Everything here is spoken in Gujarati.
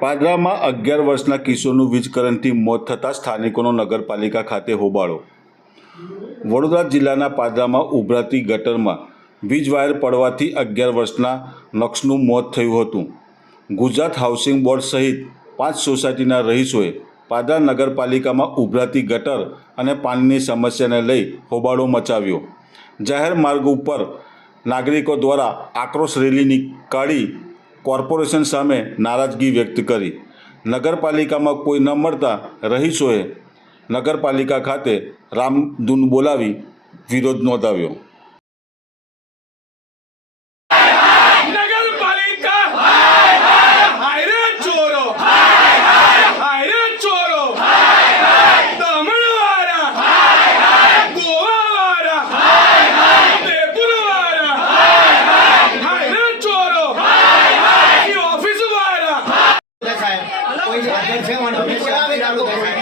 પાદરામાં અગિયાર વર્ષના કિશોરનું વીજ કરંટથી મોત થતાં સ્થાનિકોનો નગરપાલિકા ખાતે હોબાળો. વડોદરા જિલ્લાના પાદરામાં ઉભરાતી ગટરમાં વીજ વાયર પડવાથી અગિયાર વર્ષના નક્ષનું મોત થયું હતું. ગુજરાત હાઉસિંગ બોર્ડ સહિત પાંચ સોસાયટીના રહીશોએ પાદરા નગરપાલિકામાં ઉભરાતી ગટર અને પાણીની સમસ્યાને લઈ હોબાળો મચાવ્યો. જાહેર માર્ગ ઉપર નાગરિકો દ્વારા આક્રોશ રેલી નીકાળી કોર્પોરેશન સામે નારાજગી વ્યક્ત કરી. નગરપાલિકામાં કોઈ ન મળતા રહીશોએ નગરપાલિકા ખાતે રામધૂન બોલાવી વિરોધ નોંધાવ્યો. સાહેબ છે. મને ઓફિસ ચાલુ થાય બરાબર